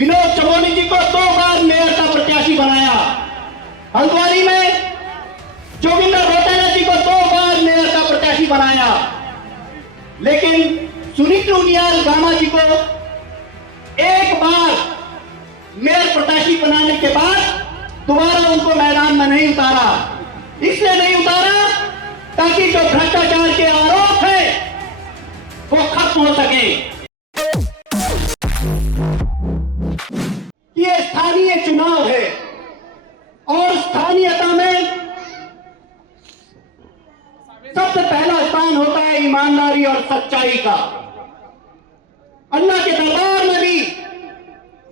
विनोद चमोली जी को 2 बार मेयर का प्रत्याशी बनाया। हल्द्वानी में जोगिंदर घोटाला जी को 2 बार मेयर का प्रत्याशी बनाया, लेकिन सुनील उनियाल गामा जी को एक बार मेयर प्रत्याशी बनाने के बाद दोबारा उनको मैदान में नहीं उतारा। इसलिए नहीं उतारा ताकि जो भ्रष्टाचार के आरोप है वो खत्म हो सके। ये स्थानीय चुनाव है और स्थानीयता में सबसे पहला स्थान होता है ईमानदारी और सच्चाई का। अल्लाह के दरबार में भी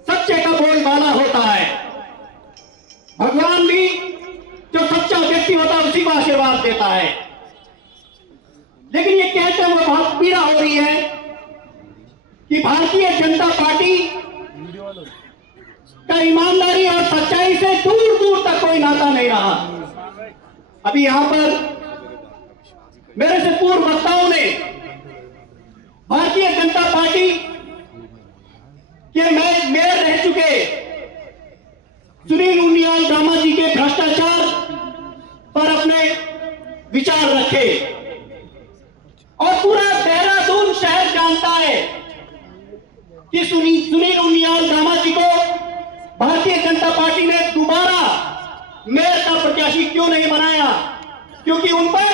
सच्चे का बोलबाला होता है। भगवान भी जो सच्चा व्यक्ति होता है उसी को आशीर्वाद देता है। लेकिन ये कहते हुए बहुत पीड़ा हो रही है कि भारतीय जनता पार्टी का ईमानदारी और सच्चाई से दूर दूर तक कोई नाता नहीं रहा। अभी यहां पर मेरे से पूर्व वक्ताओं ने भारतीय जनता पार्टी के मेयर रह चुके सुनील उनियाल गामा जी के भ्रष्टाचार पर अपने विचार रखे और पूरा देहरादून शहर जानता है कि सुनील उनियाल गामा जी को भारतीय जनता पार्टी ने दोबारा मेयर का प्रत्याशी क्यों नहीं बनाया, क्योंकि उन पर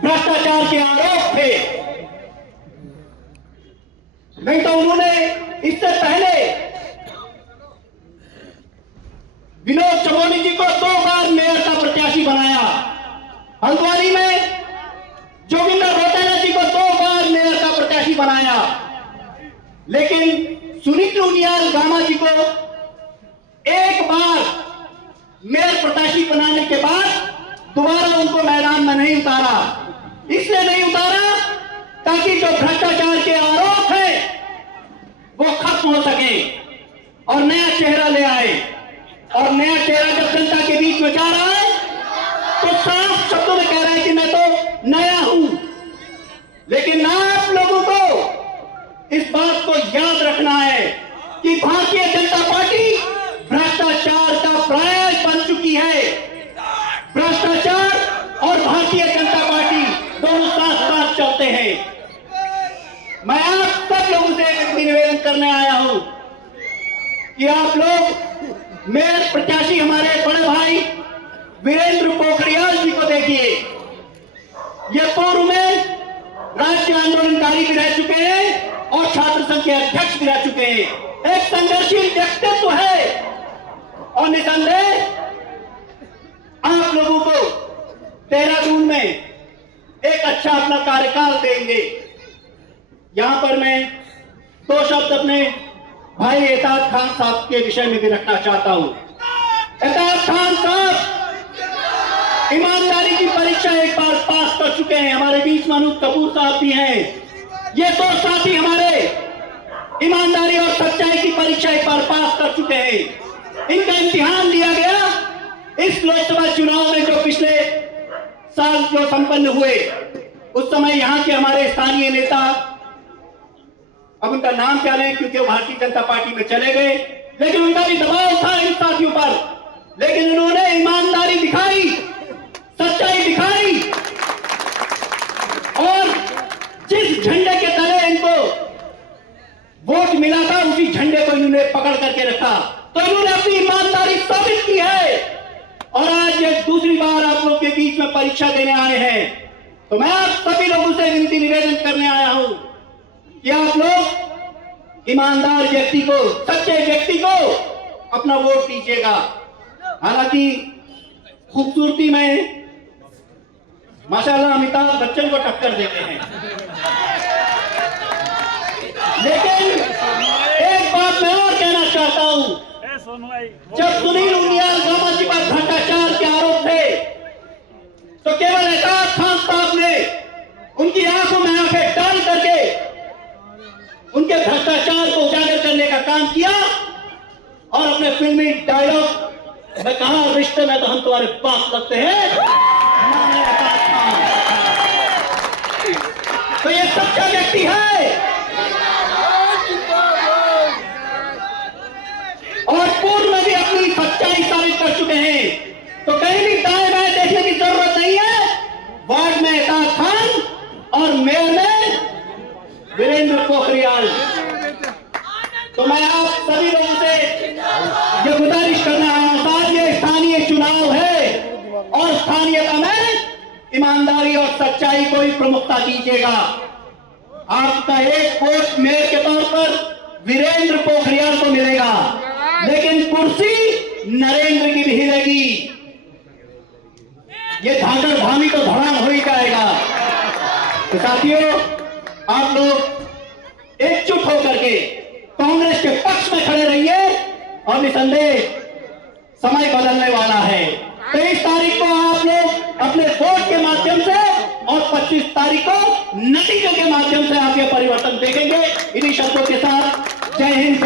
भ्रष्टाचार के आरोप थे। नहीं तो उन्होंने इससे पहले विनोद चमोली जी को 2 बार मेयर का प्रत्याशी बनाया। हल्द्वानी में जोगिंदर घोटाला जी को 2 बार मेयर का प्रत्याशी बनाया, लेकिन सुनील उनियाल गामा जी को एक बार मेयर प्रत्याशी बनाने के बाद दोबारा उनको मैदान में नहीं उतारा। इसलिए नहीं उतारा ताकि जो भ्रष्टाचार के आरोप है वो खत्म हो सके और नया चेहरा ले आए। और नया चेहरा जब जनता के बीच में जा रहा है तो साफ शब्दों में कह रहा है कि मैं तो नया हूं। लेकिन आप लोगों को इस बात को याद रखना है कि भारतीय जनता पार्टी भ्रष्टाचार का पर्याय बन चुकी है। भ्रष्टाचार और भारतीय जनता पार्टी दोनों साथ साथ चलते हैं। मैं आप सब लोगों से एक निवेदन करने आया हूं कि आप लोग मेयर प्रत्याशी हमारे बड़े भाई वीरेंद्र पोखरियाल जी को देखिए। ये पूर्व में राज्य आंदोलनकारी भी रह चुके हैं और छात्र संघ के अध्यक्ष भी रह चुके हैं। एक संघर्षशील व्यक्तित्व है और निसंदेह आप लोगों को देहरादून में एक अच्छा अपना कार्यकाल देंगे। यहां पर मैं 2 शब्द अपने भाई एताज खान साहब के विषय में भी रखना चाहता हूं। एताज खान साहब ईमानदारी की परीक्षा एक बार पास कर चुके हैं। हमारे बीच में अनूप कपूर साहब भी हैं। ये 2 साथी हमारे ईमानदारी और सच्चाई की परीक्षा एक बार पास कर चुके हैं। इनका इम्तिहान लिया गया इस लोकसभा चुनाव में जो पिछले साल जो संपन्न हुए। उस समय यहाँ के हमारे स्थानीय नेता, अब उनका नाम क्या लें क्योंकि वो भारतीय जनता पार्टी में चले गए, लेकिन उनका भी दबाव था इन साथियों पर। लेकिन उन्होंने ईमानदारी दिखाई, सच्चाई दिखाई और जिस झंडे के तले इनको वोट मिला था उसी झंडे को इन्होंने पकड़ करके रखा। तो इन्होंने अपनी ईमानदारी साबित की है और आज ये दूसरी बार आप लोग के बीच में परीक्षा देने आए हैं। तो मैं आप सभी लोगों से विनती निवेदन करने आया हूं कि आप लोग ईमानदार व्यक्ति को, सच्चे व्यक्ति को अपना वोट दीजिएगा। हालांकि खूबसूरती में माशाल्लाह अमिताभ बच्चन को टक्कर देते हैं, लेकिन एक बात मैं और कहना चाहता हूं। जब सुनील उनियाल गामा जी पर भ्रष्टाचार के आरोप थे तो केवल एताज खान साहब ने उनकी आंखों में आंखें डाल करके उनके भ्रष्टाचार को उजागर करने का काम किया और अपने फिल्मी डायलॉग में कहा, रिश्ते में तो हम तुम्हारे पास लगते हैं। तो ये सच्चा व्यक्ति है। चुके हैं, तो कहीं भी दाएं बाएं देखने की जरूरत नहीं है। वार्ड में एहताज खान और मेयर में वीरेंद्र पोखरियाल। तो मैं आप सभी लोगों से ये गुजारिश करना है, ये स्थानीय चुनाव है और स्थानीयता में ईमानदारी और सच्चाई को ही प्रमुखता दीजिएगा। आपका एक वोट मेयर के तौर पर वीरेंद्र पोखरियाल को मिलेगा, लेकिन कुर्सी नरेंद्र की भी रहेगी। ये धाकर धामी तो धड़ाम हो ही जाएगा। तो साथियों, आप लोग एकजुट होकर के कांग्रेस के पक्ष में खड़े रहिए और निसंदेह समय बदलने वाला है। 23 तारीख को आप लोग अपने वोट के माध्यम से और 25 तारीख को नतीजों के माध्यम से आप ये परिवर्तन देखेंगे। इन्हीं शब्दों के साथ जय हिंद।